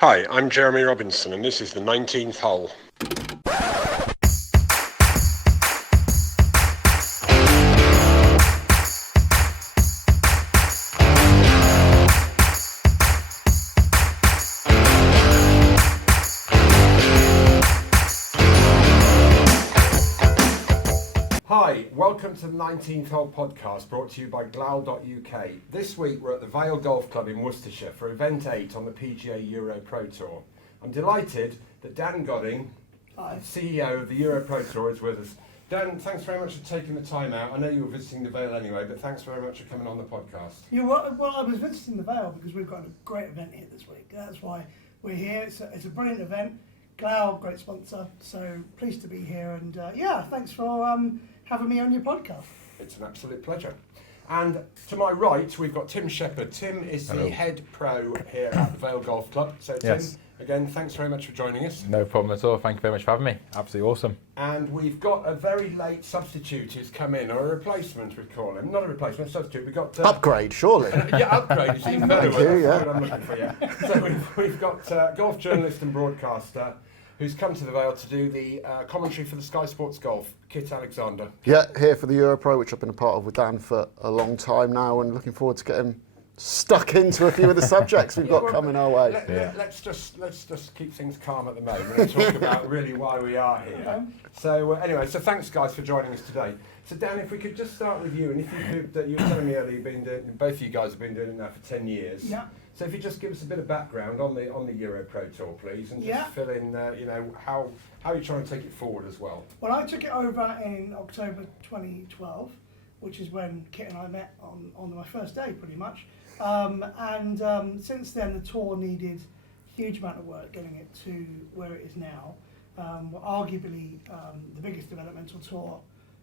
Hi, I'm Jeremy Robinson and this is the 19th hole. Hi, welcome to the 19th Hole podcast brought to you by GLAL.UK. This week we're at the Vale Golf Club in Worcestershire for event 8 on the PGA Europro Tour. I'm delighted that Dan Godding, CEO of the Europro Tour, is with us. Dan, thanks very much for taking the time out. I know you were visiting the Vale anyway, but thanks very much for coming on the podcast. Well, I was visiting the Vale because we've got a great event here this week. That's why we're here. It's a brilliant event. GLAL, great sponsor, so pleased to be here. And thanks for having me on your podcast. It's an absolute pleasure. And to my right, we've got Tim Shepherd. Tim is the head pro here at the Vale Golf Club. So Tim, again, thanks very much for joining us. No problem at all. Thank you very much for having me. Absolutely awesome. And we've got a very late substitute who's come in, or a replacement we call him. Not a replacement, a substitute. We've got... upgrade, surely. Upgrade is even better. Thank you, That's what I'm looking for, yeah. So we've got golf journalist and broadcaster who's come to the Vale to do the commentary for the Sky Sports Golf, Kit Alexander. Yeah, here for the Europro, which I've been a part of with Dan for a long time now, and looking forward to getting stuck into a few of the subjects we've got coming our way. Let's just keep things calm at the moment and talk about really why we are here. So anyway, so thanks guys for joining us today. So Dan, if we could just start with you, and if you could, you were telling me earlier you've been doing, both of you guys have been doing it now for 10 years. Yeah. So if you just give us a bit of background on the Europro Tour, please, and just fill in, how you're trying to take it forward as well. Well, I took it over in October 2012, which is when Kit and I met on my first day, pretty much. Since then, the tour needed a huge amount of work getting it to where it is now. We're arguably the biggest developmental tour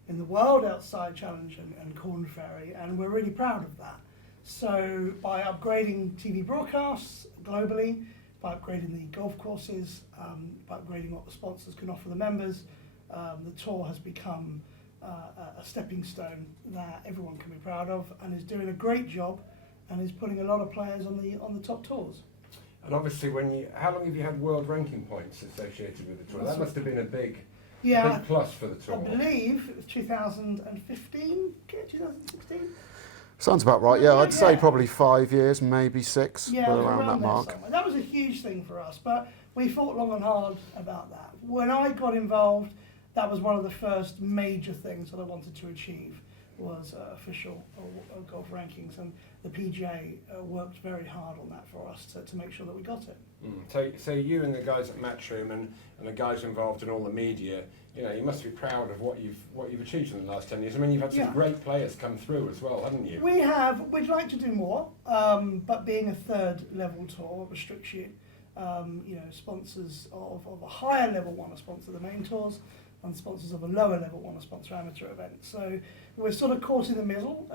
in the world outside Challenge and Corn Ferry, and we're really proud of that. So by upgrading TV broadcasts globally, by upgrading the golf courses, by upgrading what the sponsors can offer the members, the tour has become a stepping stone that everyone can be proud of, and is doing a great job, and is putting a lot of players on the top tours. And obviously, how long have you had world ranking points associated with the tour? That must have been a big plus for the tour. I believe it was 2015, 2016. Sounds about right, yeah. I'd say probably 5 years, maybe 6, but around that mark. Somewhere. That was a huge thing for us, but we thought long and hard about that. When I got involved, that was one of the first major things that I wanted to achieve, was official golf rankings, and the PGA worked very hard on that for us to make sure that we got it. So you and the guys at Matchroom and the guys involved in all the media, you must be proud of what you've achieved in the last 10 years. I mean, you've had some great players come through as well, haven't you? We have. We'd like to do more, but being a third level tour restricts you. Sponsors of a higher level want to sponsor the main tours, and sponsors of a lower level want to sponsor amateur events. So we're sort of caught in the middle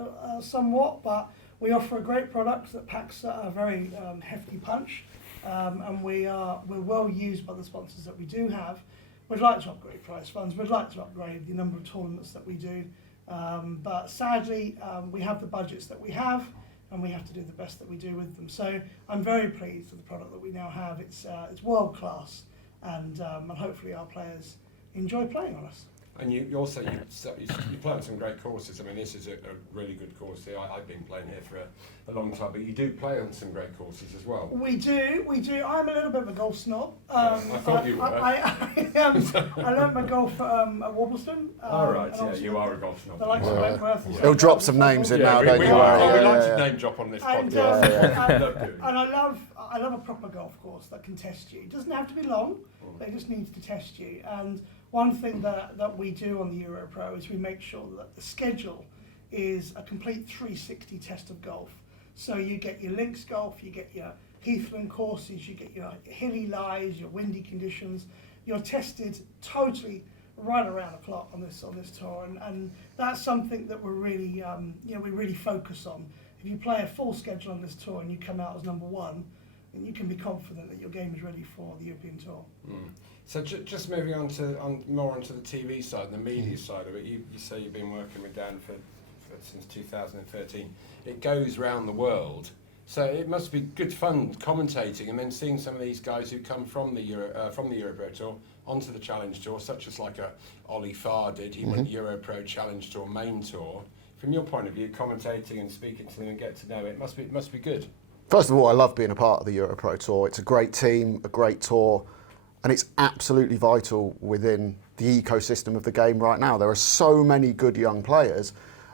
somewhat, but we offer a great product that packs a very hefty punch, and we're well used by the sponsors that we do have. We'd like to upgrade prize funds, we'd like to upgrade the number of tournaments that we do, but sadly we have the budgets that we have, and we have to do the best that we do with them. So I'm very pleased with the product that we now have. It's world class, and hopefully our players enjoy playing on us. And you play on some great courses. I mean, this is a really good course here. I've been playing here for a long time, but you do play on some great courses as well. We do. I'm a little bit of a golf snob. I thought you were. I learned my golf at Wobbleston. You are a golf snob. The likes of Wentworth. He'll drop some names in now, don't you? We like to name drop on this podcast. And I love a proper golf course that can test you. It doesn't have to be long, but it just needs to test you. And one thing that we do on the Europro is we make sure that the schedule is a complete 360 test of golf. So you get your links golf, you get your heathland courses, you get your hilly lies, your windy conditions. You're tested totally right around the clock on this tour, and that's something that we're really we really focus on. If you play a full schedule on this tour and you come out as number one, then you can be confident that your game is ready for the European Tour. So just moving on more onto the TV side and the media side of it, you say you've been working with Dan for since 2013. It goes round the world. So it must be good fun commentating and then seeing some of these guys who come from the Europro Tour onto the Challenge Tour, such as like a Ollie Farr did. He went Europro Challenge Tour main tour. From your point of view, commentating and speaking to them and get to know it must be good. First of all, I love being a part of the Europro Tour. It's a great team, a great tour, and it's absolutely vital within the ecosystem of the game right now. There are so many good young players,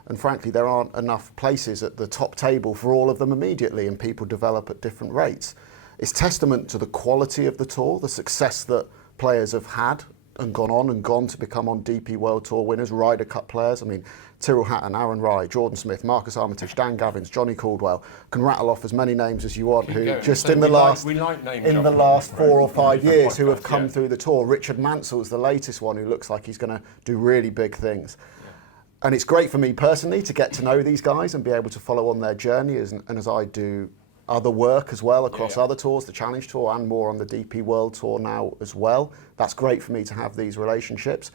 and frankly, there aren't enough places at the top table for all of them immediately, and people develop at different rates. It's testament to the quality of the tour, the success that players have had and gone to become on DP World Tour winners, Ryder Cup players. I mean, Tyrrell Hatton, Aaron Rai, Jordan Smith, Marcus Armitage, Dan Gavins, Johnny Caldwell. Can rattle off as many names as you want who just So in the last 4 or 5 years who have come through the tour. Richard Mansell's the latest one who looks like he's going to do really big things. And it's great for me personally to get to know these guys and be able to follow on their journey and as I do other work as well across other tours, the Challenge Tour and more on the DP World Tour now as well. That's great for me to have these relationships.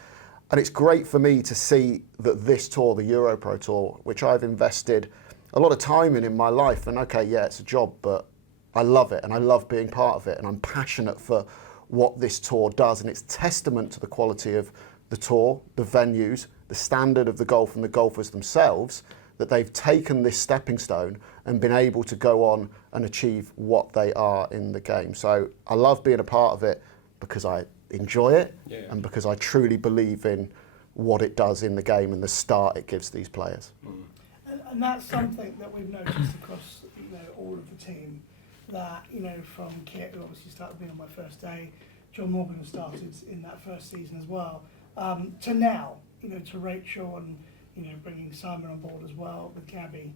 And it's great for me to see that this tour, the Europro Tour, which I've invested a lot of time in my life, and okay, yeah, it's a job, but I love it and I love being part of it and I'm passionate for what this tour does, and it's testament to the quality of the tour, the venues, the standard of the golf and the golfers themselves, that they've taken this stepping stone and been able to go on and achieve what they are in the game. So I love being a part of it because I enjoy it and because I truly believe in what it does in the game and the start it gives these players. And that's something that we've noticed across all of the team, that from Kit, who obviously started me on my first day, John Morgan, who started in that first season as well, to now, to Rachel and bringing Simon on board as well with Gabby.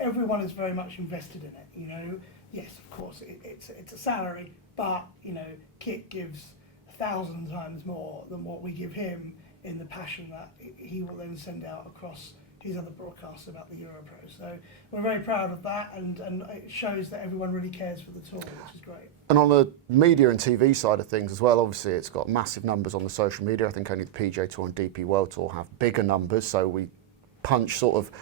Everyone is very much invested in it. Yes, of course, it's a salary, but Kit gives 1,000 times more than what we give him in the passion that he will then send out across his other broadcasts about the Europro. So we're very proud of that, and it shows that everyone really cares for the tour, which is great. And on the media and TV side of things as well, obviously it's got massive numbers on the social media. I think only the PGA Tour and DP World Tour have bigger numbers, so we punch sort of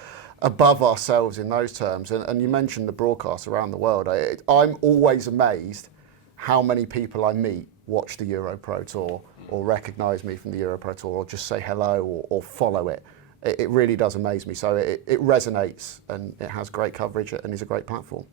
above ourselves in those terms. And you mentioned the broadcasts around the world. I'm always amazed how many people I meet watch the Europro Tour or recognise me from the Europro Tour or just say hello or follow it. It really does amaze me. So it resonates and it has great coverage and is a great platform.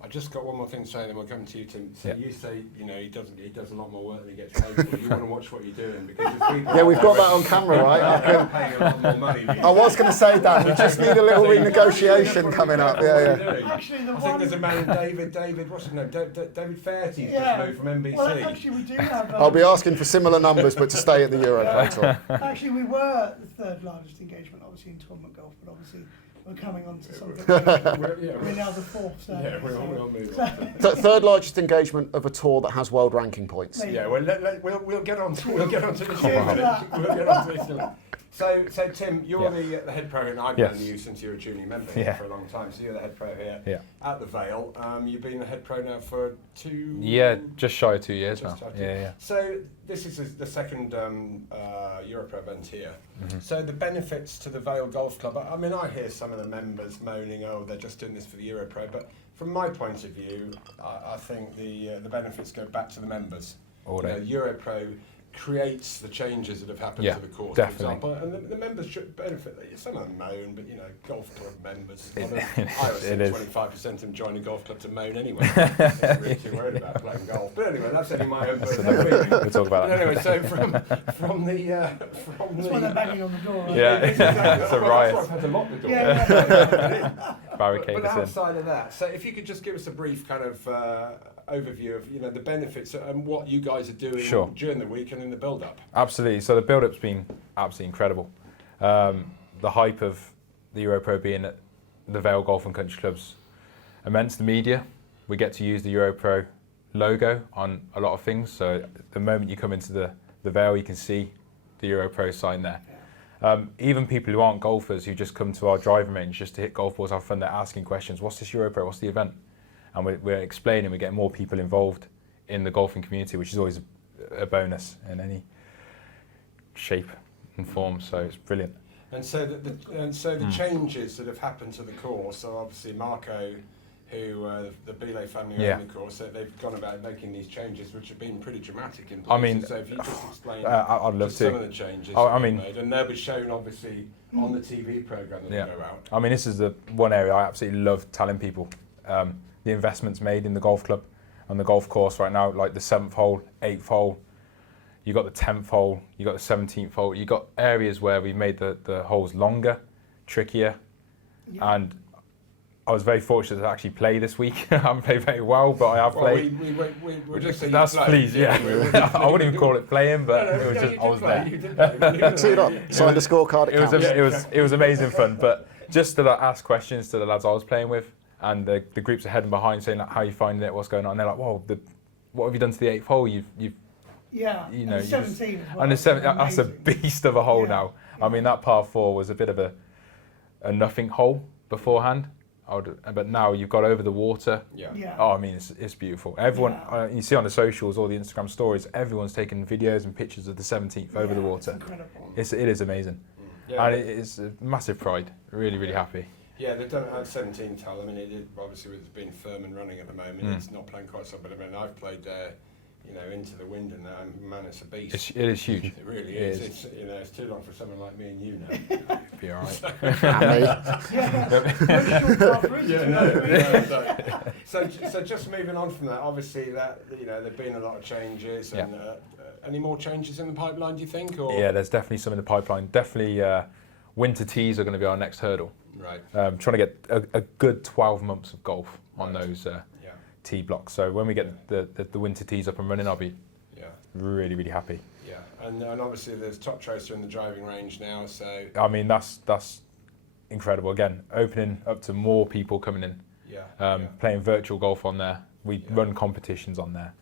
I just got one more thing to say, then we'll come to you, Tim. So you say, he does a lot more work than he gets paid for. You want to watch what you're doing because if people we've got that on camera, right? Paying a lot more money. I was going to say that. We just need a little renegotiation coming up. Actually, I think there's a man, David, what's his name? David Fairty's just moved from NBC. Well, actually, we do have. I'll be asking for similar numbers, but to stay at the Europro Tour. Actually, we were the third largest engagement, obviously in tournament golf, but obviously we're coming on to something. We're now the fourth. So, we'll move on. Third largest engagement of a tour that has world ranking points. Maybe. Yeah, we'll get on to this in a minute. We'll get on to this in a minute. So Tim, you're the head pro, and I've known you since you were a junior member here for a long time. So you're the head pro here at the Vale. You've been the head pro now for 2. Yeah, just shy of 2 years now. So this is the second Europro event here. Mm-hmm. So the benefits to the Vale Golf Club. I mean, I hear some of the members moaning, "Oh, they're just doing this for the Europro," but from my point of view, I think the benefits go back to the members. Europro creates the changes that have happened to the course, definitely. for example, and the members should benefit. Some of them moan, but golf club members. I always think 25% of them join a golf club to moan anyway. I'm not really too worried about playing golf. But anyway, that's only my own personal opinion. We'll talk about that. Anyway, so from the that's why they're banging on the door. Right? Yeah, it's a riot. I've had to lock the door. Barricade but us in. outside of that, so if you could just give us a brief kind of overview of the benefits and what you guys are doing during the week and in the build-up. Absolutely. So the build-up's been absolutely incredible. The hype of the Europro being at the Vale Golf and Country Club's immense. The media, we get to use the Europro logo on a lot of things. So the moment you come into the Vale, you can see the Europro sign there. Even people who aren't golfers who just come to our driving range just to hit golf balls, have fun, they're asking questions. What's this Europro? What's the event? And we're explaining, we get more people involved in the golfing community, which is always a bonus in any shape and form. So it's brilliant. And so the changes that have happened to the course. So obviously Marco who the Belay family who own the course, that they've gone about making these changes, which have been pretty dramatic in places. I mean, so if you just explain I'd love some to. of the changes I that mean, they've made, and they'll be shown obviously on the TV programme that will go out. I mean, this is the one area I absolutely love telling people. The investments made in the golf club, on the golf course right now, like the 7th hole, 8th hole, you got the 10th hole, you got the 17th hole, you got areas where we've made the holes longer, trickier, and I was very fortunate to actually play this week. I haven't played very well, but I have played. We're just saying that's please, I wouldn't even call it playing, but it was just I was there. Signed a scorecard. It was amazing fun, but just to ask questions to the lads I was playing with, and the groups ahead and behind saying like, how are you finding it, what's going on? And they're like, whoa, what have you done to the 8th hole? You've you know, 17 as well. And that's a beast of a hole now. I mean, that par 4 was a bit of a nothing hole beforehand. But now you've got over the water. Oh, I mean, it's beautiful. Everyone, you see on the socials, all the Instagram stories, everyone's taking videos and pictures of the 17th over the water. It's incredible. It is amazing. And it's a massive pride. Really, really happy. Yeah, they've done it at 17th hole. I mean, obviously with it being firm and running at the moment, it's not playing quite so. But I mean, I've played there, into the wind, and man, it's a beast. It is huge. It really is. It's it's too long for someone like me and you now. Be all right. So just moving on from that, obviously that there've been a lot of changes. And, any more changes in the pipeline, do you think? Or? Yeah, there's definitely some in the pipeline. Definitely, winter tees are going to be our next hurdle. Right. Trying to get a good 12 months of golf on those tee blocks. So when we get the winter tees up and running, I'll be really, really happy. Yeah, and obviously there's Top Tracer in the driving range now. So I mean, that's incredible. Again, opening up to more people coming in. Playing virtual golf on there. We run competitions on there.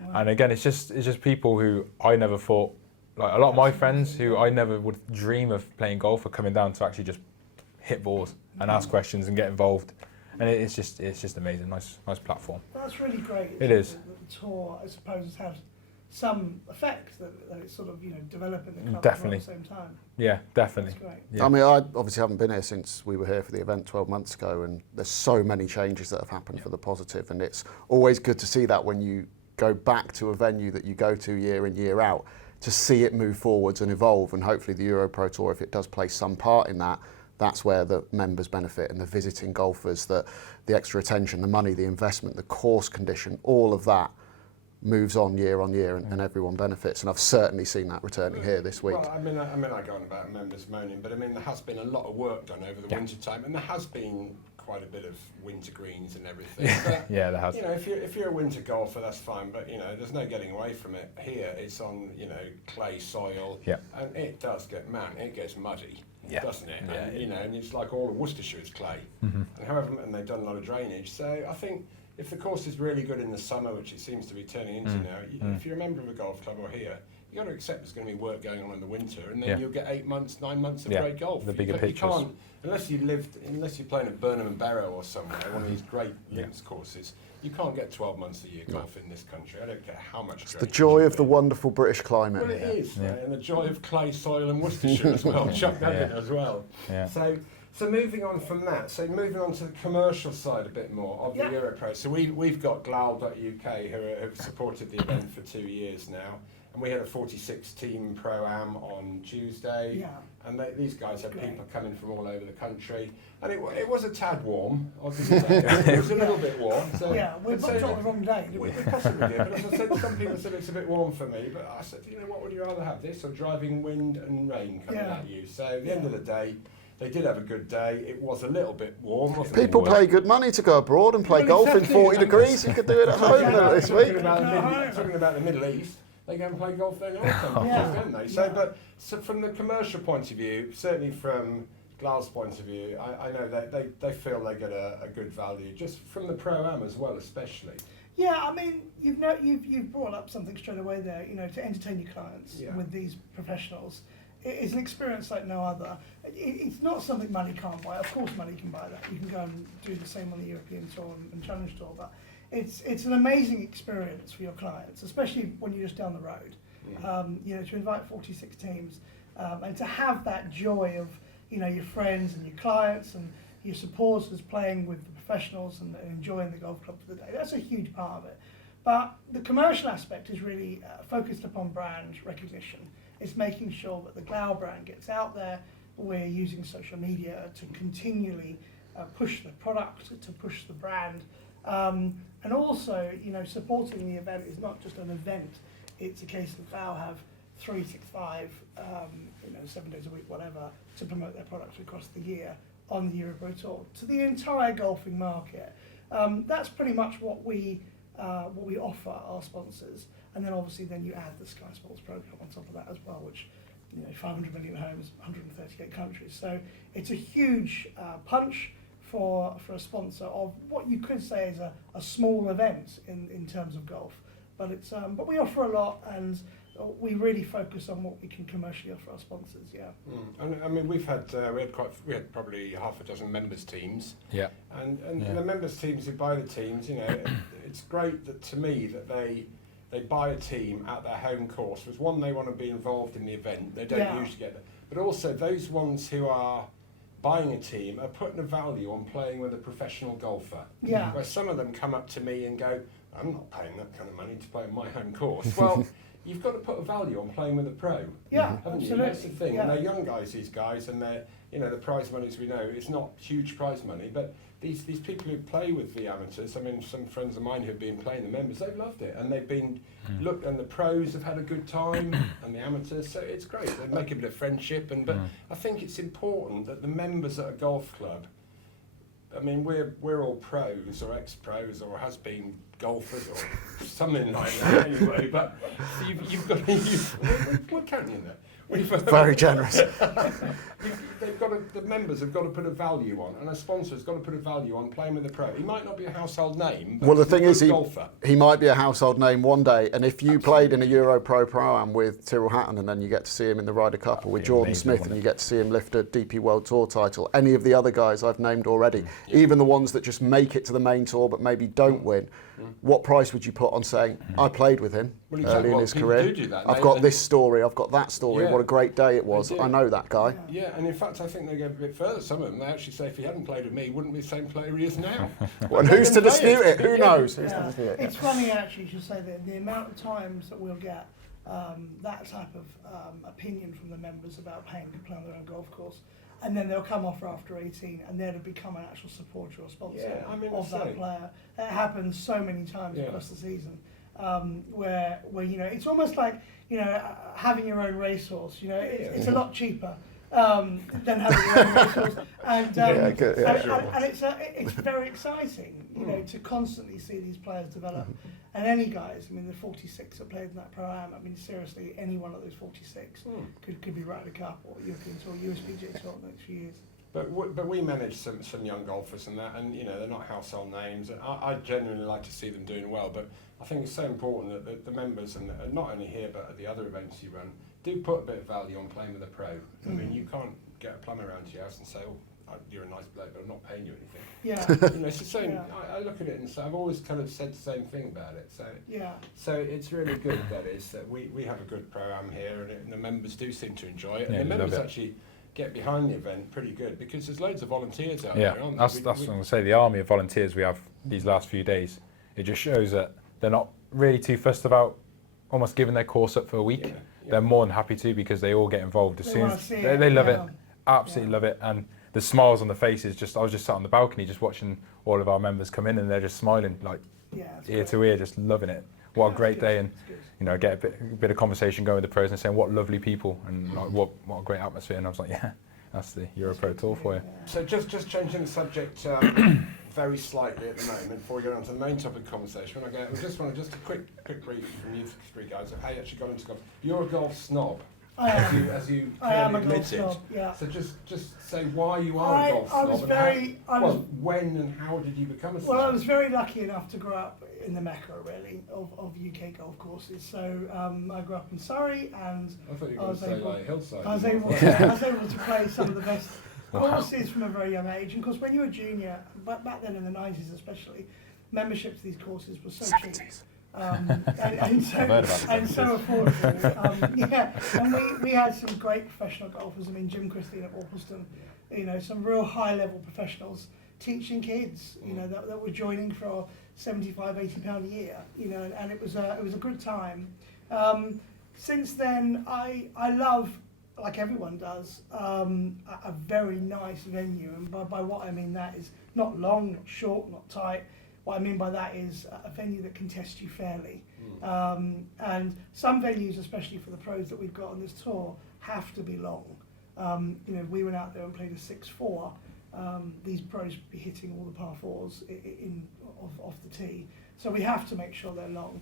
Wow. And again, it's just people who I never thought, like a lot of my friends who I never would dream of playing golf are coming down to actually just hit balls and ask questions and get involved. And it's just amazing. Nice platform. That's really great. It is. The tour, I suppose, has had some effect that it's sort of developing the club definitely at the same time. Yeah, definitely. That's great. Yeah. I mean, I obviously haven't been here since we were here for the event 12 months ago, and there's so many changes that have happened for the positive, and it's always good to see that when you go back to a venue that you go to year in, year out, to see it move forwards and evolve, and hopefully the Europro Tour, if it does play some part in that, that's where the members benefit and the visiting golfers, that the extra attention, the money, the investment, the course condition, all of that moves on year, and everyone benefits. And I've certainly seen that returning here this week. Well, I mean, I go on about members moaning, but I mean, there has been a lot of work done over the winter time, and there has been quite a bit of winter greens and everything. But, yeah, there has. If you're a winter golfer, that's fine, but there's no getting away from it. Here, it's on clay soil, and it does it gets muddy. Doesn't it? And, and it's like all of Worcestershire is clay. And they've done a lot of drainage. So I think if the course is really good in the summer, which it seems to be turning into now, if you're a member of a golf club or here, you've got to accept there's going to be work going on in the winter, and then you'll get 8 months, 9 months of great golf. The bigger pictures. You can't, unless you're playing at Burnham and Barrow or somewhere, one of these great links courses. You can't get 12 months a year golf in this country. I don't care how much. It's the joy of the wonderful British climate. Well, it is, and the joy of clay soil and Worcestershire as well. Chuck that in as well. Yeah. So moving on from that, moving on to the commercial side a bit more of the Europro. So we've got glal.uk who have supported the event for 2 years now, and we had a 46-team Pro-Am on Tuesday, and these guys had people coming from all over the country, and it was a tad warm. It was a little bit warm. So, we booked on the wrong day. We possibly did, but as I said, some people said it's a bit warm for me, but I said, what would you rather have, this or driving wind and rain coming at you? So at the end of the day, they did have a good day. It was a little bit warm, wasn't it? People pay good money to go abroad and play golf in 40 degrees. You could do it at home this week. Talking about the Middle East, they go and play golf there all the time, don't they? So from the commercial point of view, certainly from Glal's point of view, I know that they feel they get a good value, just from the Pro-Am as well, especially. Yeah, I mean, you've brought up something straight away there, to entertain your clients with these professionals. It's an experience like no other. It's not something money can't buy. Of course money can buy that. You can go and do the same on the European Tour and Challenge Tour, but it's an amazing experience for your clients, especially when you're just down the road. To invite 46 teams and to have that joy of, your friends and your clients and your supporters playing with the professionals and enjoying the golf club for the day. That's a huge part of it. But the commercial aspect is really focused upon brand recognition. It's making sure that the Glau brand gets out there. We're using social media to continually push the product, to push the brand, and also, supporting the event is not just an event. It's a case that Vale have 365, 7 days a week, whatever, to promote their products across the year on the Europro Tour to the entire golfing market. That's pretty much what we offer our sponsors, and then obviously you add the Sky Sports program on top of that as well, which 500 million homes, 138 countries. So it's a huge punch for a sponsor of what you could say is a small event in terms of golf, but it's but we offer a lot, and we really focus on what we can commercially offer our sponsors. Yeah. And I mean, we had probably half a dozen members teams. Yeah. And the members teams who buy the teams, it's great that to me that they buy a team at their home course. Because one, they want to be involved in the event. They don't usually get it. But also those ones who are buying a team are putting a value on playing with a professional golfer. Yeah. Where some of them come up to me and go, I'm not paying that kind of money to play on my home course. Well, you've got to put a value on playing with a pro. Yeah, haven't absolutely. you? That's the thing. Yeah. And they're young guys, these guys, and they're, the prize money, as we know, it's not huge prize money, but these people who play with the amateurs, I mean, some friends of mine who've been playing the members, they've loved it, and they've been looked, and the pros have had a good time, and the amateurs, so it's great. They make a bit of friendship, but I think it's important that the members at a golf club, I mean, we're all pros or ex-pros or has-been golfers or something like that anyway, but you've got to, we're counting in that. Very generous. The members have got to put a value on, and a sponsor's got to put a value on playing with a pro. He might not be a household name, but well, the he's a thing good is, golfer. he might be a household name one day, and if you played in a Europro Pro-Am with Tyrrell Hatton, and then you get to see him in the Ryder Cup, or with Jordan Smith, and you get to see him lift a DP World Tour title, any of the other guys I've named already, even the ones that just make it to the main tour but maybe don't win, what price would you put on saying, I played with him early in his career, I've got this story, I've got that story, what a great day it was, I know that guy. Yeah, and in fact I think they go a bit further, some of them, they actually say if he hadn't played with me, he wouldn't be the same player he is now. Well, and who's to dispute it? Who knows? Who's to dispute it? It's funny actually, you should say that the amount of times that we'll get that type of opinion from the members about paying to play on their own golf course, and then they'll come off after 18 and they'll become an actual supporter or sponsor of that player. It happens so many times across the season, where it's almost like having your own racehorse. It's a lot cheaper than having your own racehorse, and it's very exciting, to constantly see these players develop. And any guys, I mean, the 46 that played in that Pro-Am, I mean, seriously, any one of those 46 could be Ryder Cup or European Tour, US PGA Tour in the next few years. But we manage some young golfers and that, and they're not household names. I genuinely like to see them doing well, but I think it's so important that the members, and not only here but at the other events you run, do put a bit of value on playing with a pro. I mean, you can't get a plumber around to your house and say, you're a nice bloke, but I'm not paying you anything. Yeah. It's the same. Yeah. I look at it and say, I've always kind of said the same thing about it. So it's really good that we have a good pro-am here, and the members do seem to enjoy it. And the members actually get behind the event pretty good, because there's loads of volunteers out there, aren't there? That's what I'm going to say. The army of volunteers we have these last few days, it just shows that they're not really too fussed about almost giving their course up for a week. They're more than happy to, because they all get involved as soon as they love it, absolutely love it. And the smiles on the faces, I was just sat on the balcony just watching all of our members come in, and they're just smiling like ear to ear, just loving it. What a great day, and get a bit of conversation going with the pros and saying what lovely people, and like what a great atmosphere. And I was like, that's the Europro Tour for you. So just changing the subject very slightly at the moment before we get on to the main topic of conversation. I just want a quick brief from you three guys of how you actually got into golf. You're a golf snob. As you clearly admitted. So just say why you are a golf snob. When and how did you become a snob? Well, I was very lucky enough to grow up in the mecca, really, of UK golf courses. So I grew up in Surrey, and I thought you were going to say like Hillside. I was able to play some of the best courses from a very young age. And of course, when you were a junior, back then in the 90s especially, membership to these courses was so cheap. And so affordable. And we had some great professional golfers. I mean, Jim Christine at Orpelston, some real high-level professionals teaching kids, you know, that were joining for £75, £80 a year, you know, and it was a good time. Since then, I love, like everyone does, a very nice venue, and by what I mean that is not long, not short, not tight. What I mean by that is a venue that can test you fairly. And some venues, especially for the pros that we've got on this tour, have to be long. You know, if we went out there and played a 6-4, these pros would be hitting all the par fours off the tee. So we have to make sure they're long.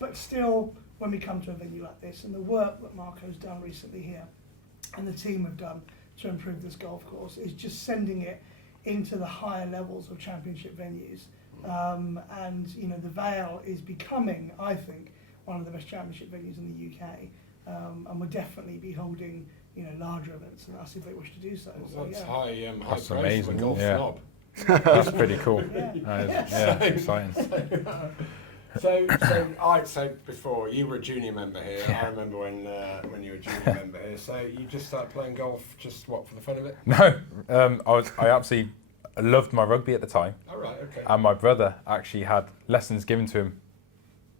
But still, when we come to a venue like this, and the work that Marco's done recently here, and the team have done to improve this golf course, is just sending it into the higher levels of championship venues. And you know, the Vale is becoming, I think, one of the best championship venues in the UK, and we'll definitely be holding, you know, larger events than us if they wish to do so. Well, that's yeah. high That's praise amazing, for a golf yeah. snob. That's pretty cool. Yeah. Exciting. So before you were a junior member here, I remember when you were a junior member here. So you just started playing golf, just what, for the fun of it? No, I absolutely loved my rugby at the time. Oh right, okay. And my brother actually had lessons given to him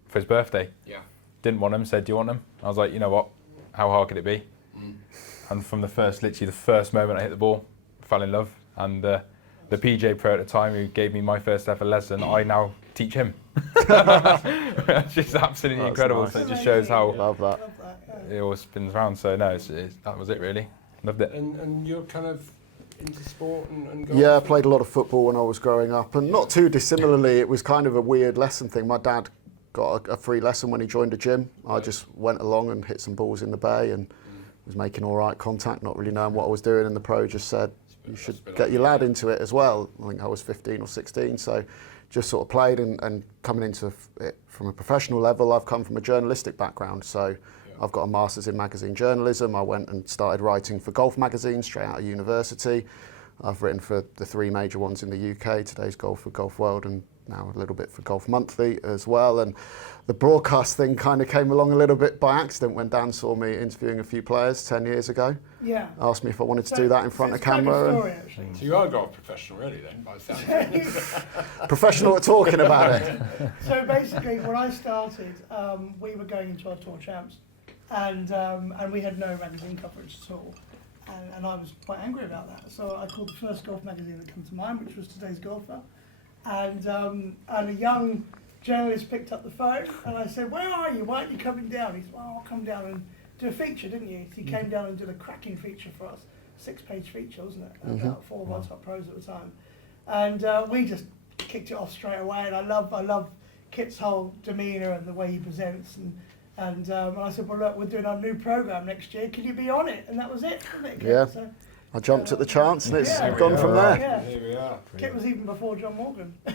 for his birthday. Yeah. Didn't want them, said, do you want them? I was like, you know what, how hard could it be? And from literally the first moment I hit the ball, fell in love. And the PGA Pro at the time, who gave me my first ever lesson, I now teach him. It's just absolutely That's incredible. nice. So it just shows how Love that. it all spins around. So no, that was it really. Loved it. And you're kind of into sport and golf? Yeah, I played a lot of football when I was growing up, and not too dissimilarly, it was kind of a weird lesson thing. My dad got a free lesson when he joined a gym. I just went along and hit some balls in the bay and was making all right contact, not really knowing what I was doing, and the pro just said, you should get your lad into it as well. I think I was 15 or 16, so just sort of played, and coming into it from a professional level, I've come from a journalistic background, so I've got a master's in magazine journalism. I went and started writing for golf magazines straight out of university. I've written for the 3 major ones in the UK, Today's Golf for Golf World, and now a little bit for Golf Monthly as well. And the broadcast thing kind of came along a little bit by accident when Dan saw me interviewing a few players 10 years ago. Yeah. Asked me if I wanted to do that in front of camera. Story, actually. So you are a golf professional, really, then, by the sound of it. Professional at talking about it. So basically, when I started, we were going into our tour champs, and we had no magazine coverage at all, and I was quite angry about that. So I called the first golf magazine that came to mind, which was Today's Golfer, and a young journalist picked up the phone, and I said, "Where are you? Why aren't you coming down?" He said, "Well, I'll come down and do a feature, didn't you?" So he came down and did a cracking feature for us, 6-page feature, wasn't it? About 4 of our top pros at the time, and we just kicked it off straight away. And I love Kit's whole demeanour and the way he presents, and I said, "Well, look, we're doing our new programme next year. Can you be on it?" And that was it, wasn't it, Kit? Yeah. So, I jumped at the chance, and it's Yeah. gone from there. Yeah. Here we are. Kit was even before John Morgan. So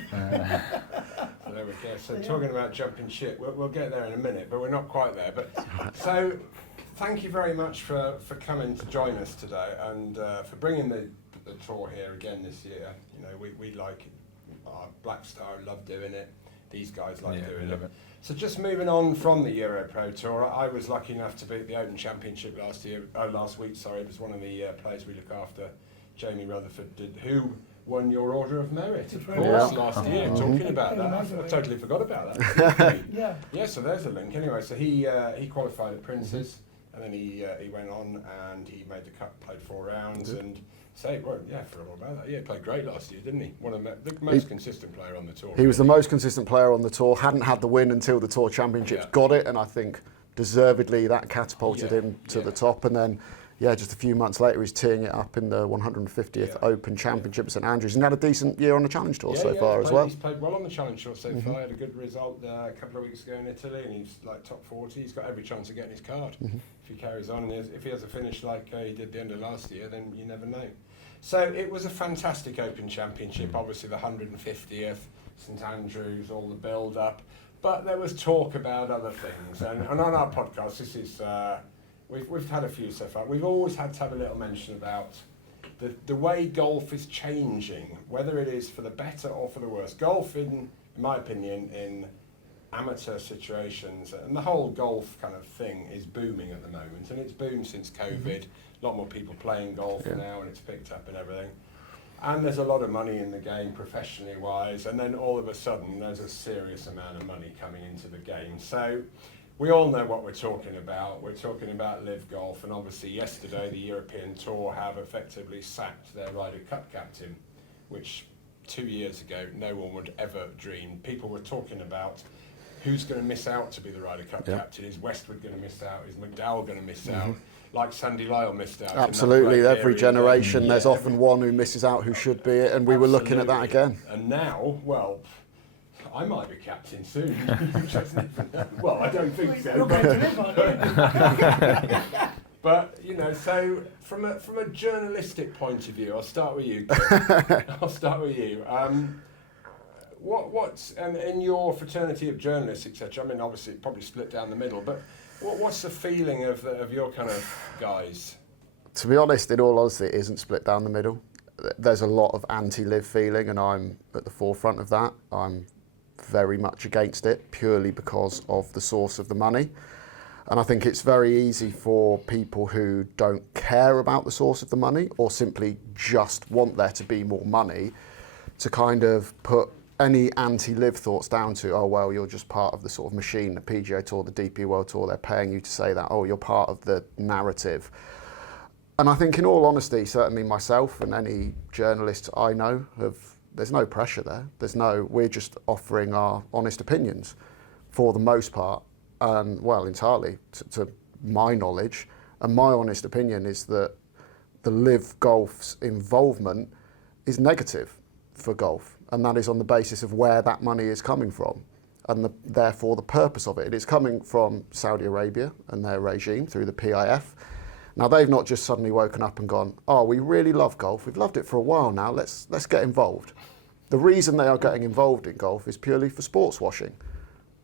there we go. So talking about jumping ship, we'll get there in a minute, but we're not quite there. But so thank you very much for coming to join us today, and for bringing the tour here again this year. You know, we like our Black Star, love doing it. These guys like doing it. So just moving on from the Europro Tour, I was lucky enough to be at the Open Championship last week. It was one of the players we look after, Jamie Rutherford, who won your Order of Merit, of course, last year. Talking about that, I totally forgot about that. Yeah. Yeah, so there's a link. Anyway, so he qualified at Prince's, and then he went on and he made the cut, played 4 rounds, and forgot all about that. Yeah, he played great last year, didn't he? One of the most consistent player on the tour. He was the most consistent player on the tour, hadn't had the win until the Tour Championships, got it, and I think deservedly that catapulted him to the top. And then, just a few months later, he's teeing it up in the 150th Open Championship at St Andrews, and had a decent year on the Challenge Tour so far as well. He's played well on the Challenge Tour so far. He had a good result a couple of weeks ago in Italy, and he's like top 40. He's got every chance of getting his card if he carries on. And if he has a finish like he did the end of last year, then you never know. So it was a fantastic Open Championship, obviously the 150th, St Andrews, all the build-up, but there was talk about other things. And on our podcast, this is, we've had a few so far, we've always had to have a little mention about the way golf is changing, whether it is for the better or for the worse. Golf, in my opinion, in amateur situations, and the whole golf kind of thing is booming at the moment, and it's boomed since COVID. A lot more people playing golf now, and it's picked up and everything. And there's a lot of money in the game professionally wise, and then all of a sudden there's a serious amount of money coming into the game. So we all know what we're talking about. We're talking about Live Golf, and obviously yesterday the European Tour have effectively sacked their Ryder Cup captain, which 2 years ago no one would ever dream. People were talking about who's going to miss out to be the Ryder Cup captain. Is Westwood going to miss out? Is McDowell going to miss out? Like Sandy Lyle missed out. Absolutely, every generation there's often one who misses out who should be it, and we were looking at that again. And now, well, I might be captain soon. Well, I don't think so. But you know, so from a journalistic point of view, I'll start with you. I'll start with you. What's and in your fraternity of journalists, etc. I mean, obviously, it probably split down the middle, but what's the feeling of your kind of guys? To be honest, in all honesty, it isn't split down the middle. There's a lot of anti-live feeling, and I'm at the forefront of that. I'm very much against it, purely because of the source of the money. And I think it's very easy for people who don't care about the source of the money, or simply just want there to be more money, to kind of put any anti-live thoughts down to, oh, well, you're just part of the sort of machine, the PGA Tour, the DP World Tour, they're paying you to say that, oh, you're part of the narrative. And I think in all honesty, certainly myself and any journalists I know, there's no pressure there. We're just offering our honest opinions for the most part, and well, entirely to my knowledge. And my honest opinion is that the Live Golf's involvement is negative for golf. And that is on the basis of where that money is coming from, and therefore the purpose of it. It is coming from Saudi Arabia and their regime through the PIF. Now, they've not just suddenly woken up and gone, oh, we really love golf, we've loved it for a while now, let's get involved. The reason they are getting involved in golf is purely for sports washing.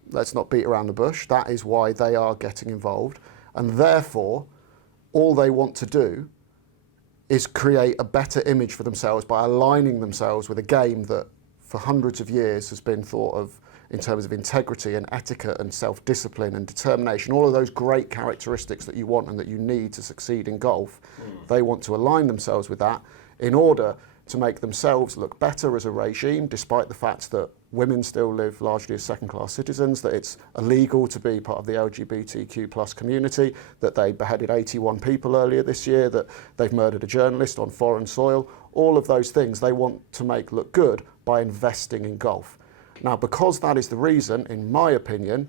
Let's not beat around the bush. That is why they are getting involved, and therefore all they want to do is create a better image for themselves by aligning themselves with a game that for hundreds of years has been thought of in terms of integrity and etiquette and self-discipline and determination, all of those great characteristics that you want and that you need to succeed in golf. They want to align themselves with that in order to make themselves look better as a regime, despite the fact that women still live largely as second-class citizens, that it's illegal to be part of the LGBTQ plus community, that they beheaded 81 people earlier this year, that they've murdered a journalist on foreign soil. All of those things they want to make look good by investing in golf. Now, because that is the reason, in my opinion,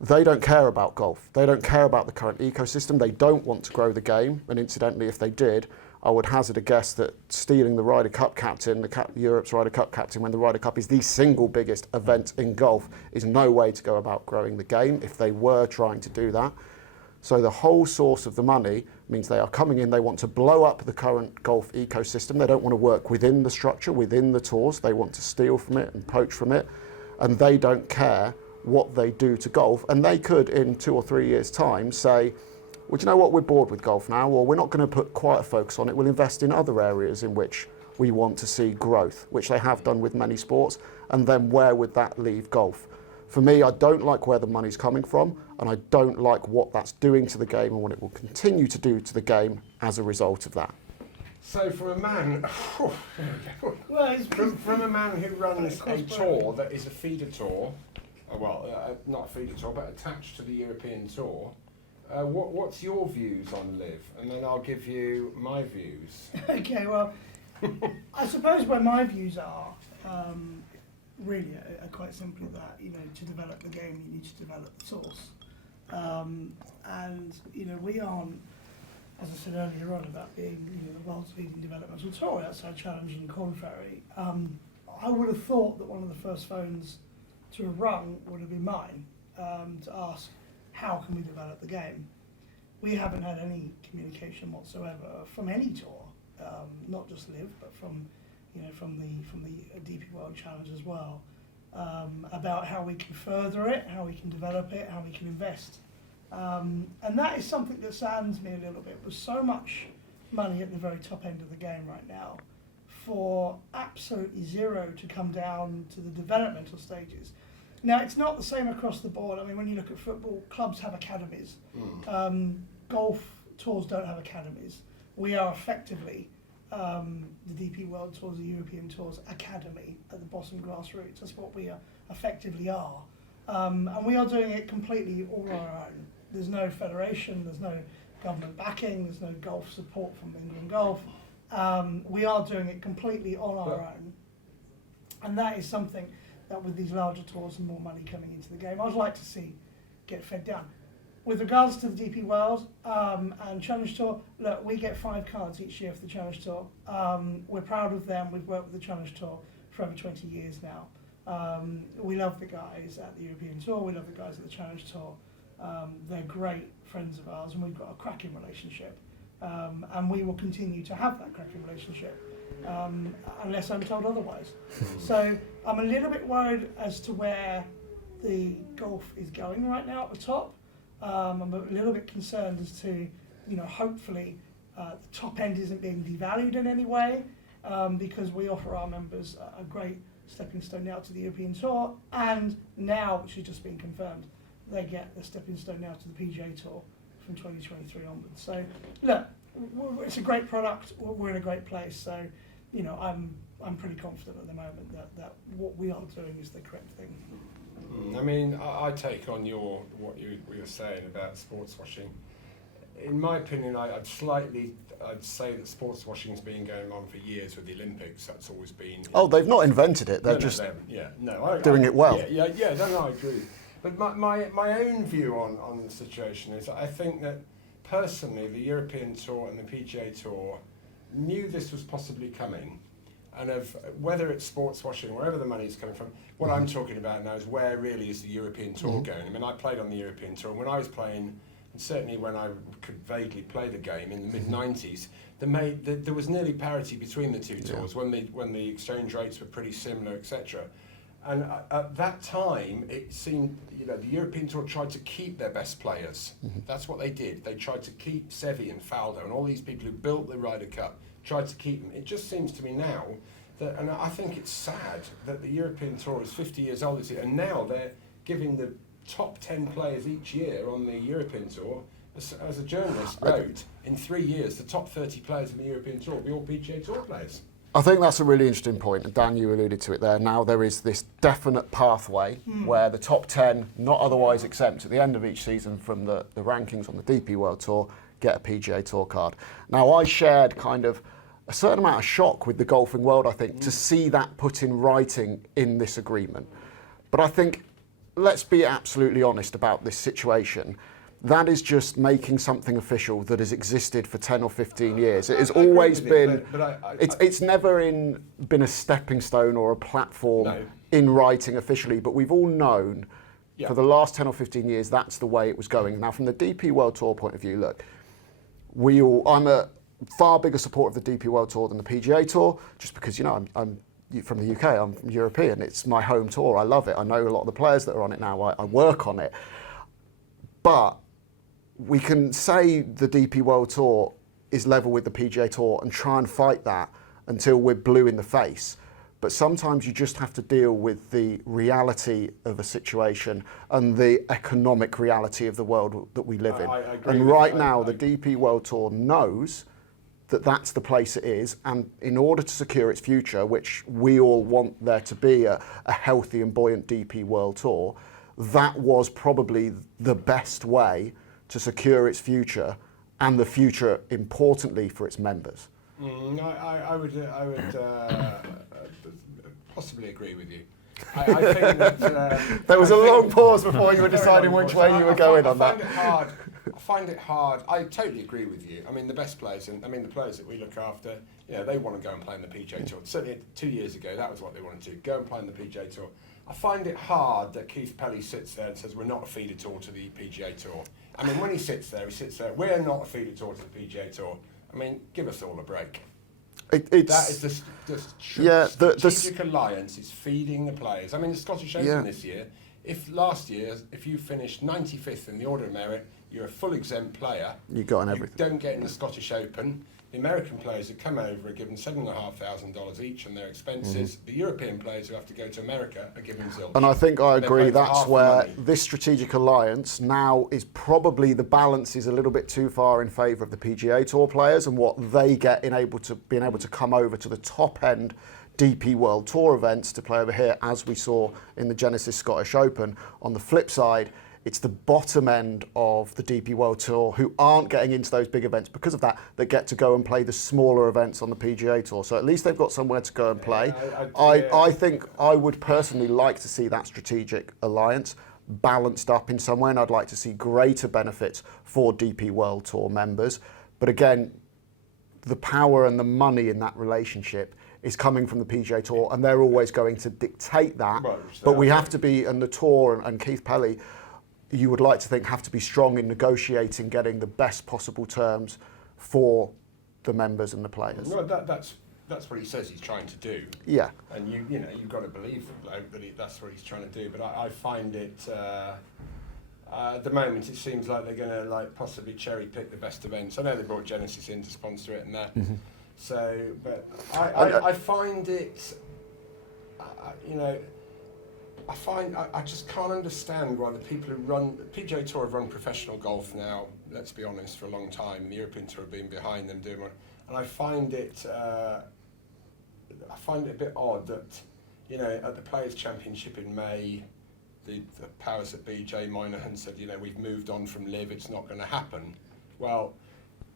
they don't care about golf. They don't care about the current ecosystem. They don't want to grow the game. And incidentally, if they did, I would hazard a guess that stealing the Ryder Cup captain, Europe's Ryder Cup captain, when the Ryder Cup is the single biggest event in golf, is no way to go about growing the game if they were trying to do that. So the whole source of the money means they are coming in, they want to blow up the current golf ecosystem. They don't want to work within the structure, within the tours. They want to steal from it and poach from it. And they don't care what they do to golf. And they could, in 2 or 3 years' time, say, well, do you know what, we're bored with golf now, or we're not going to put quite a focus on it. We'll invest in other areas in which we want to see growth, which they have done with many sports. And then where would that leave golf? For me, I don't like where the money's coming from, and I don't like what that's doing to the game and what it will continue to do to the game as a result of that. So from a man, from a man who runs a tour that is a feeder tour, not a feeder tour, but attached to the European Tour, what's your views on Live? And then I'll give you my views. Okay, well, I suppose where my views are, really are quite simply that, you know, to develop the game, you need to develop the source. And, you know, we aren't, as I said earlier on, about being, you know, the world's leading developmental tour outside Challenge and Corn Ferry. I would have thought that one of the first phones to have rung would have been mine, to ask, how can we develop the game? We haven't had any communication whatsoever from any tour, not just Live, but from the DP World Challenge as well, about how we can further it, how we can develop it, how we can invest. And that is something that saddens me a little bit, with so much money at the very top end of the game right now, for absolutely zero to come down to the developmental stages. Now, it's not the same across the board. I mean, when you look at football, clubs have academies. Golf tours don't have academies. We are effectively the DP World Tours, the European Tours Academy at the bottom grassroots. That's what we effectively are. And we are doing it completely all on our own. There's no federation, there's no government backing, there's no golf support from England Golf. We are doing it completely on our own. And that is something that with these larger tours and more money coming into the game, I'd like to see get fed down. With regards to the DP World and Challenge Tour, look, we get 5 cards each year for the Challenge Tour. We're proud of them. We've worked with the Challenge Tour for over 20 years now. We love the guys at the European Tour. We love the guys at the Challenge Tour. They're great friends of ours, and we've got a cracking relationship. And we will continue to have that cracking relationship unless I'm told otherwise. So I'm a little bit worried as to where the golf is going right now at the top. I'm a little bit concerned as to, hopefully the top end isn't being devalued in any way, because we offer our members a great stepping stone now to the European Tour, and now, which has just been confirmed, they get the stepping stone now to the PGA Tour from 2023 onwards. So, look, it's a great product. We're in a great place. So, I'm pretty confident at the moment that what we are doing is the correct thing. I mean, I take on what you were saying about sports washing. In my opinion, I'd say that sports washing's been going on for years with the Olympics. That's always been. Oh, they've not invented it. They're just doing it well. Yeah. No, I agree. But my own view on the situation is, I think that personally, the European Tour and the PGA Tour knew this was possibly coming. And of whether it's sports washing, wherever the money's coming from, what I'm talking about now is where really is the European Tour going. I mean, I played on the European Tour, and when I was playing, and certainly when I could vaguely play the game in the mid-90s, there was nearly parity between the two tours when the exchange rates were pretty similar, etc. And at that time, it seemed, the European Tour tried to keep their best players. That's what they did. They tried to keep Seve and Faldo and all these people who built the Ryder Cup, tried to keep them. It just seems to me now that, and I think it's sad that the European Tour is 50 years old this year, and now they're giving the top 10 players each year on the European Tour, as a journalist wrote, in 3 years, the top 30 players in the European Tour will be all PGA Tour players. I think that's a really interesting point, and Dan, you alluded to it there. Now there is this definite pathway where the top 10, not otherwise exempt at the end of each season from the rankings on the DP World Tour, get a PGA Tour card. Now I shared kind of a certain amount of shock with the golfing world, I think, to see that put in writing in this agreement. But I think, let's be absolutely honest about this situation. That is just making something official that has existed for 10 or 15 years. It has always been, it's never been a stepping stone or a platform in writing officially, but we've all known for the last 10 or 15 years that's the way it was going. Now, from the DP World Tour point of view, look, I'm a far bigger supporter of the DP World Tour than the PGA Tour, just because, I'm from the UK, I'm European, it's my home tour, I love it. I know a lot of the players that are on it now, I work on it. But we can say the DP World Tour is level with the PGA Tour and try and fight that until we're blue in the face. But sometimes you just have to deal with the reality of a situation and the economic reality of the world that we live in. I agree and with right you. now, the DP World Tour knows that that's the place it is, and in order to secure its future, which we all want there to be a healthy and buoyant DP World Tour, that was probably the best way to secure its future, and the future, importantly, for its members. I would possibly agree with you. I think that there was a long pause before you were deciding which way you were going on that. I find it hard. I totally agree with you. I mean, the best players, and the players that we look after, they want to go and play in the PGA Tour. Certainly 2 years ago, that was what they wanted to do, go and play in the PGA Tour. I find it hard that Keith Pelly sits there and says we're not a feeder tour to the PGA Tour. I mean, when he sits there, we're not a feeder tour to the PGA Tour. I mean, give us all a break. That is the strategic alliance is feeding the players. I mean, the Scottish Open this year, if you finished 95th in the order of merit, you're a full exempt player. You got on everything. You don't get in the Scottish Open. The American players who come over are given $7,500 each on their expenses. The European players who have to go to America are given zilch. And I think I They're agree, paying for that's half the where money. this strategic alliance now is probably, the balance is a little bit too far in favour of the PGA Tour players and what they get in being able to come over to the top end DP World Tour events to play over here, as we saw in the Genesis Scottish Open. On the flip side, it's the bottom end of the DP World Tour who aren't getting into those big events because of that get to go and play the smaller events on the PGA Tour. So at least they've got somewhere to go and play. I think I would personally like to see that strategic alliance balanced up in some way, and I'd like to see greater benefits for DP World Tour members. But again, the power and the money in that relationship is coming from the PGA Tour, and they're always going to dictate that. But we have to be, and the Tour and Keith Pelly, you would like to think, have to be strong in negotiating, getting the best possible terms for the members and the players. No, that's what he says he's trying to do. Yeah. And you know, you've got to believe the bloke that that's what he's trying to do. But I find it at the moment it seems like they're going to like possibly cherry pick the best events. I know they brought Genesis in to sponsor it and that. So, but I find it, you know. I just can't understand why the people who run the PGA Tour have run professional golf now. Let's be honest, for a long time. The European Tour have been behind them doing one, and I find it a bit odd that, you know, at the Players' Championship in May, the powers that be, Jay Moynihan said, you know, we've moved on from Live, it's not going to happen. Well,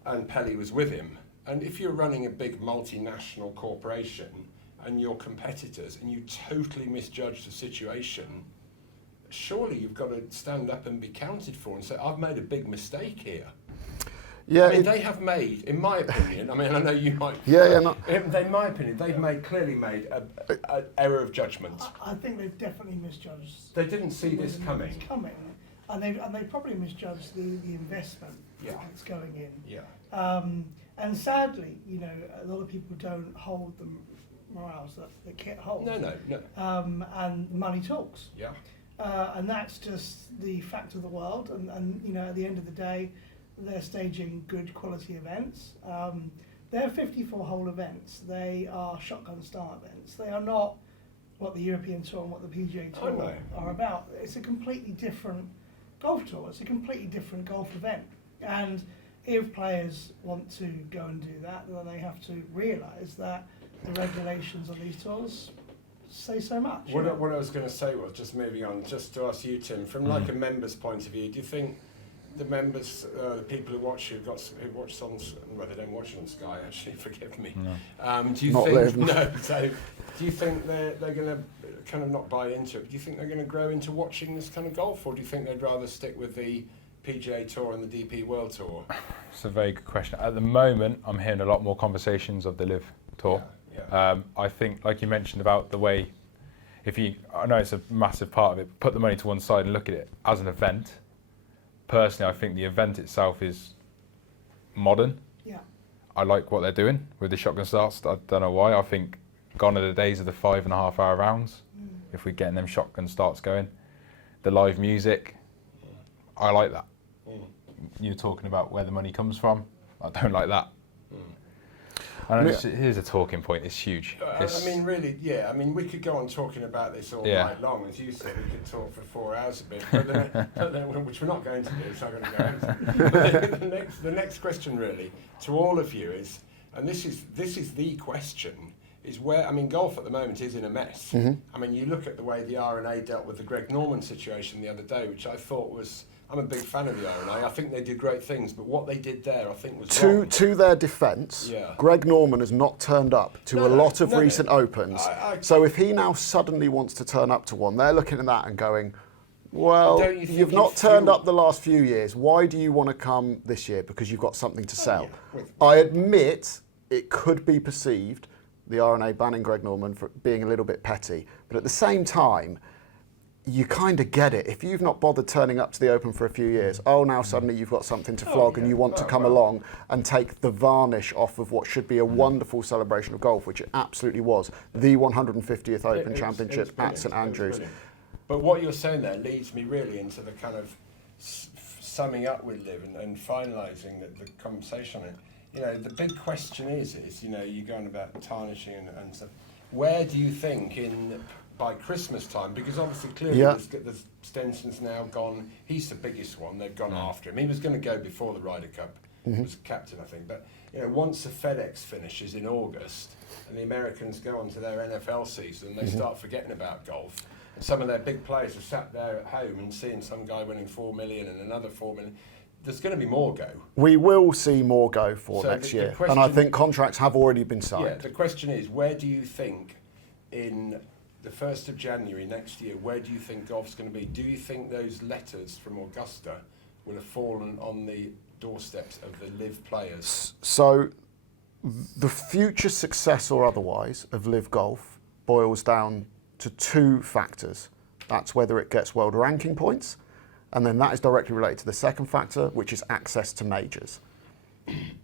and Pelly was with him. And if you're running a big multinational corporation and your competitors, and you totally misjudge the situation, surely you've got to stand up and be counted for and say, I've made a big mistake here. Yeah, I mean, they have made, in my opinion, I mean, I know you might... In my opinion, they've clearly made an error of judgment. I think they've definitely misjudged. They didn't see this coming. And they probably misjudged the investment that's going in. Yeah. And sadly, you know, a lot of people don't hold the morals that the kit holds. No. And money talks. Yeah. And that's just the fact of the world. And you know, at the end of the day, they're staging good quality events. They're 54-hole events. They are shotgun start events. They are not what the European Tour and what the PGA Tour are about. It's a completely different golf tour. It's a completely different golf event. And if players want to go and do that, then they have to realise that the regulations of these tours say so much. What I was going to say was, just moving on, just to ask you, Tim, from like a member's point of view, do you think the members, the people who watch who watch on, well, they don't watch on Sky, actually, forgive me. No. Do you not think live. no? So, do you think they're going to kind of not buy into it? Do you think they're going to grow into watching this kind of golf, or do you think they'd rather stick with the PGA Tour and the DP World Tour? It's a very good question. At the moment, I'm hearing a lot more conversations of the Live Tour. Yeah. I think, like you mentioned about the way, I know it's a massive part of it, put the money to one side and look at it as an event. Personally, I think the event itself is modern. Yeah. I like what they're doing with the shotgun starts. I don't know why. I think gone are the days of the 5.5 hour rounds. If we're getting them shotgun starts going. The live music, I like that. You're talking about where the money comes from. I don't like that. I know here's a talking point. It's huge. I mean, really, yeah. I mean, we could go on talking about this all night long. As you said, we could talk for 4 hours a bit, but then, which we're not going to do, so I'm going to go into. The next question, really, to all of you is, and this is the question, is where, I mean, golf at the moment is in a mess. I mean, you look at the way the R&A dealt with the Greg Norman situation the other day, which I thought was, I'm a big fan of the R&A. I think they did great things, but what they did there, I think, was wrong. To their defence, Greg Norman has not turned up to a lot of recent Opens. So if he now suddenly wants to turn up to one, they're looking at that and going, well, you've not turned up the last few years. Why do you want to come this year? Because you've got something to sell. I admit it could be perceived, the R&A banning Greg Norman, for being a little bit petty. But at the same time, you kind of get it. If you've not bothered turning up to the Open for a few years, now suddenly you've got something to flog and you want to come along and take the varnish off of what should be a wonderful celebration of golf, which it absolutely was. The 150th Open Championship at St Andrews. But what you're saying there leads me really into the kind of summing up with Liv and finalising the conversation on it. the big question is you're going about tarnishing and stuff. Where do you think by Christmas time? Because obviously, clearly, there's Stenson's now gone. He's the biggest one. They've gone after him. He was going to go before the Ryder Cup. He was captain, I think. But once the FedEx finishes in August and the Americans go on to their NFL season, they start forgetting about golf. And some of their big players are sat there at home and seeing some guy winning 4 million and another 4 million. There's going to be more go. We will see more go for next year. And I think contracts have already been signed. Yeah, the question is, where do you think in the 1st of January next year, where do you think golf's going to be? Do you think those letters from Augusta will have fallen on the doorsteps of the LIV players? So the future success or otherwise of LIV Golf boils down to 2 factors. That's whether it gets world ranking points, and then that is directly related to the second factor, which is access to majors.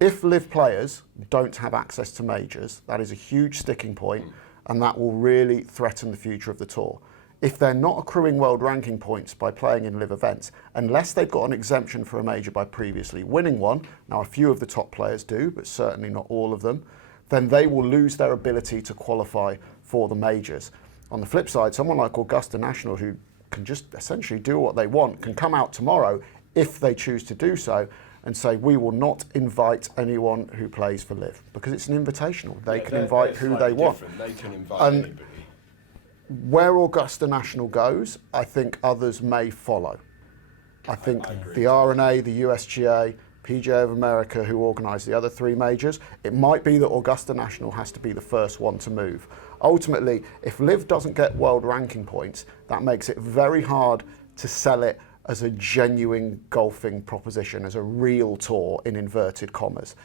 If LIV players don't have access to majors, that is a huge sticking point, and that will really threaten the future of the tour. If they're not accruing world ranking points by playing in LIV events, unless they've got an exemption for a major by previously winning one, now a few of the top players do, but certainly not all of them, then they will lose their ability to qualify for the majors. On the flip side, someone like Augusta National, who can just essentially do what they want, can come out tomorrow, if they choose to do so, and say, we will not invite anyone who plays for LIV, because it's an invitational. They can invite who they want. They can invite anybody. Where Augusta National goes, I think others may follow. I think the R&A, the USGA, PGA of America, who organise the other 3 majors, it might be that Augusta National has to be the first one to move. Ultimately, if LIV doesn't get world ranking points, that makes it very hard to sell it as a genuine golfing proposition, as a real tour in inverted commas.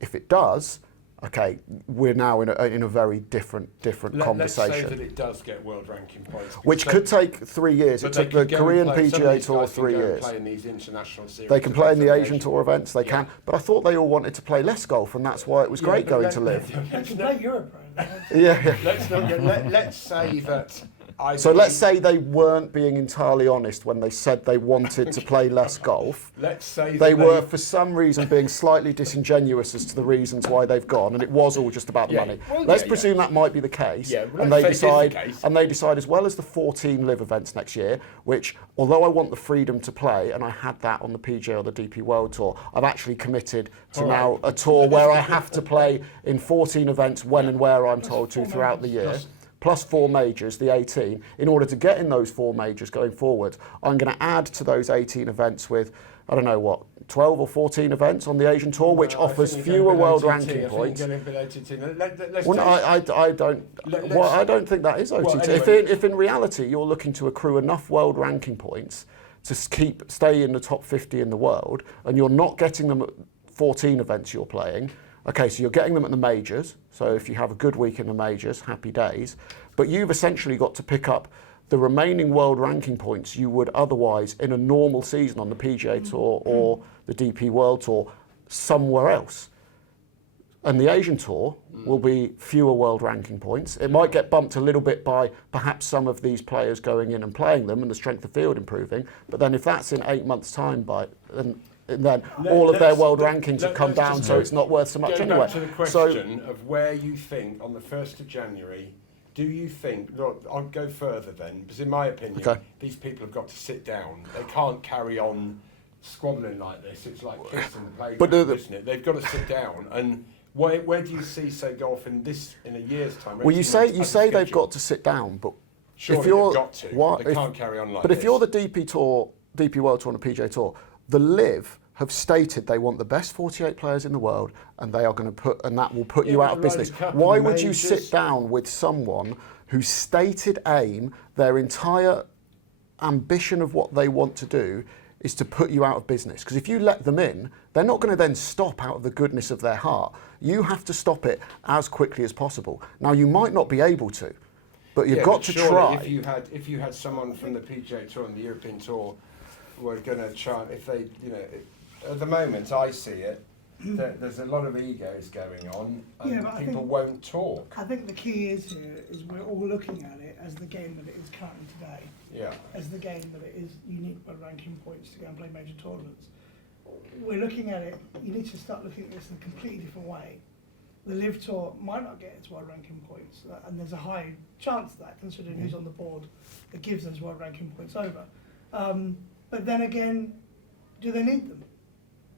If it does, okay, we're now in a very different conversation. Let's say that it does get world ranking points. Which could take 3 years. It took the Korean PGA Tour 3 years. Play in these international series. They can play in the Asian Tour events, they can. But I thought they all wanted to play less golf, and that's why it was great going to LIV. They can play Europro. Let's say that. So let's say they weren't being entirely honest when they said they wanted to play less golf. Let's say they were, for some reason, being slightly disingenuous as to the reasons why they've gone, and it was all just about the money. Well, let's presume that might be the case, and they decide, as well as the 14 LIV events next year, which, although I want the freedom to play, and I had that on the PGA or the DP World Tour, I've actually committed to now a tour where I have to play in 14 events when and where I'm told to throughout the year. Plus 4 majors, the 18. In order to get in those 4 majors going forward, I'm going to add to those 18 events with, 12 or 14 events on the Asian Tour, which offers fewer world ranking points. I don't think that is OTT. If in reality you're looking to accrue enough world ranking points to stay in the top 50 in the world, and you're not getting them at 14 events you're playing, okay, so you're getting them at the majors, so if you have a good week in the majors, happy days, but you've essentially got to pick up the remaining world ranking points you would otherwise in a normal season on the PGA Tour or the DP World Tour somewhere else. And the Asian Tour will be fewer world ranking points. It might get bumped a little bit by perhaps some of these players going in and playing them and the strength of field improving, but then if that's in 8 months' time, then all of their world rankings have come down, so it's not worth so much anyway. Back to the question of where you think on the 1st of January, do you think, look, I'll go further then, because in my opinion, these people have got to sit down. They can't carry on squabbling like this. It's like kids in the playground, isn't it? They've got to sit down. And where do you see, say, golf in a year's time? Well, you say they've got to sit down, but surely if you're, they've got to. They can't carry on like this. But if you're the DP World Tour and the PGA Tour, the LIV have stated they want the best 48 players in the world, and they are going to that will put you out of business. Why would you sit down with someone whose stated aim, their entire ambition of what they want to do, is to put you out of business? Because if you let them in, they're not going to then stop out of the goodness of their heart. You have to stop it as quickly as possible. Now, you might not be able to, but you've got to try. If you had someone from the PGA Tour and the European Tour were going to try, if they, at the moment I see it, there's a lot of egos going on, and people won't talk. I think the key is we're all looking at it as the game that it is currently today. Yeah. As the game that it is, you need world ranking points to go and play major tournaments. we're looking at it, you need to start looking at this in a completely different way. The Live Tour might not get its world ranking points, and there's a high chance of that, considering who's on the board that gives those world ranking points over. But then again, do they need them?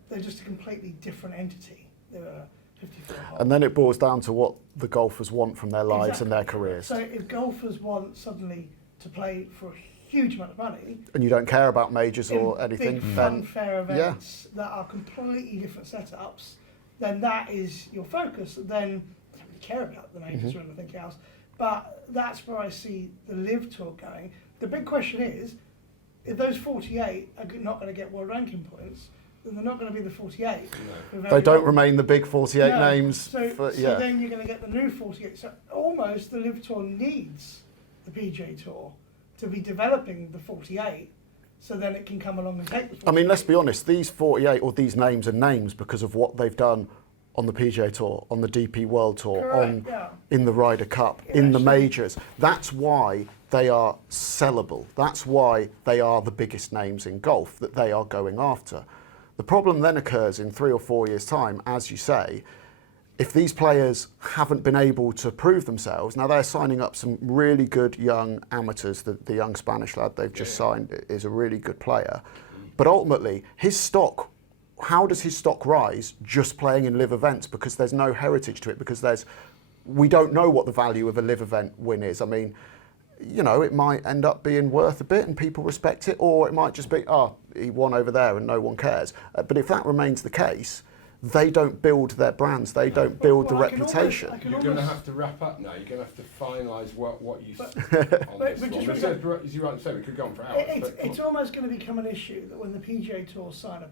They're just a completely different entity. They're a 54 hole. And then it boils down to what the golfers want from their lives and their careers. So if golfers want suddenly to play for a huge amount of money, and you don't care about majors or anything, big then funfair events that are completely different setups, then that is your focus. Then I don't really care about the majors or anything else. But that's where I see the Live Tour going. The big question is, if those 48 are not going to get world ranking points, then they're not going to be the 48. No. They don't remain the big 48 names. So then you're going to get the new 48. So almost the Live Tour needs the PGA Tour to be developing the 48, so then it can come along and take the 48. I mean, let's be honest, these 48 or these names are names because of what they've done on the PGA Tour, on the DP World Tour, in the Ryder Cup, in the majors. That's why they are sellable. That's why they are the biggest names in golf that they are going after. The problem then occurs in 3 or 4 years' time, as you say, if these players haven't been able to prove themselves. Now they're signing up some really good young amateurs. The young Spanish lad they've just signed is a really good player. But ultimately, his stock, how does his stock rise just playing in live events? Because there's no heritage to it, because we don't know what the value of a live event win is. I mean, you know, it might end up being worth a bit and people respect it, or it might just be, oh, he won over there and no one cares. But if that remains the case, they don't build their brands, they don't build the reputation. You're going to have to wrap up now. You're going to have to finalise what you said on this one. As you rightly say, we could go on for hours. It's almost going to become an issue that when the PGA Tour sign a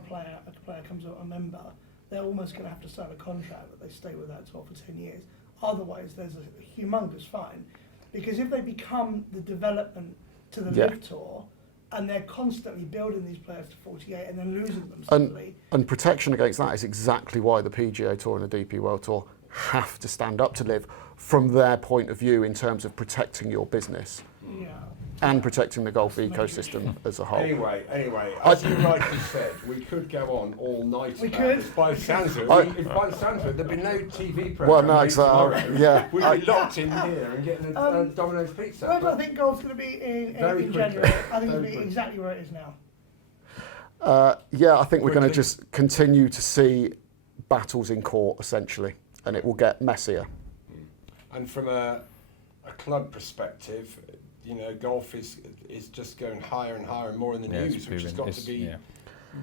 player comes a member, they're almost going to have to sign a contract that they stay with that tour for 10 years. Otherwise, there's a humongous fine. Because if they become the development to the Live Tour, and they're constantly building these players to 48 and then losing them suddenly. And protection against that is exactly why the PGA Tour and the DP World Tour have to stand up to Live from their point of view in terms of protecting your business. Yeah. And protecting the golf ecosystem as a whole. Anyway, as you rightly said, we could go on all night. We could. By the sounds of it, there'd be no TV program. Well, no, exactly. Yeah. We'd be locked in here and getting a Domino's pizza. Where do I think golf's going to be in January? I think it'll be exactly where it is now. I think we're going to just continue to see battles in court, essentially, and it will get messier. And from a club perspective, you know, golf is just going higher and higher and more in the news, which has got to be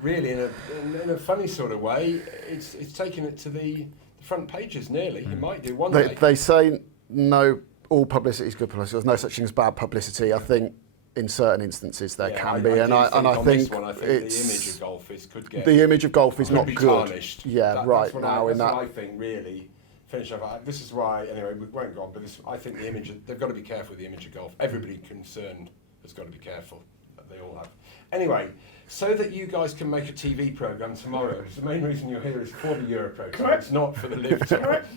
really in a funny sort of way. It's taking it to the front pages nearly. It might do one day. They say no, all publicity is good publicity. There's no such thing as bad publicity. I think in certain instances there can be, and I think the image of golf is not good. Tarnished. Yeah, that's what I think really. Finish off. This is why, anyway, we won't go on, but I think the image, they've got to be careful with the image of golf. Everybody concerned has got to be careful. They all have. Anyway, so that you guys can make a TV programme tomorrow, because the main reason you're here is for the Europro Tour. It's not for the Live Tour. Correct.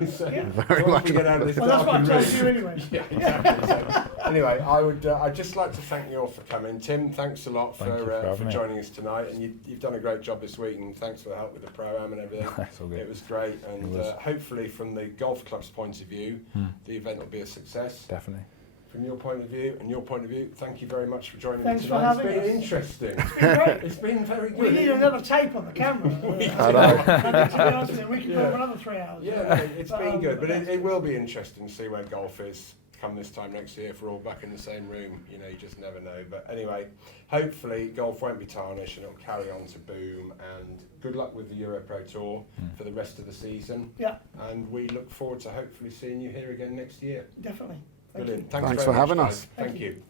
Very much. Get out of this Well, that's what I'm telling you anyway. Yeah, exactly. So, anyway, I'd just like to thank you all for coming. Tim, thanks a lot for joining us tonight, and you've done a great job this week, and thanks for the help with the pro-am and everything. That's all good. It was great, and hopefully from the golf club's point of view, the event will be a success. Definitely. From your point of view and your point of view, thank you very much for joining Thanks me for tonight. having It's been us. interesting. It's been great. It's been very good. We need another tape on the camera. I know. To be honest with you, we can put up another 3 hours. Yeah, it's been good, but it will be interesting to see where golf is come this time next year if we're all back in the same room. You know, you just never know. But anyway, hopefully golf won't be tarnished and it'll carry on to boom. And good luck with the Europro Tour for the rest of the season. Yeah. And we look forward to hopefully seeing you here again next year. Definitely. Brilliant. Thanks very for much, having guys. us. Thank you.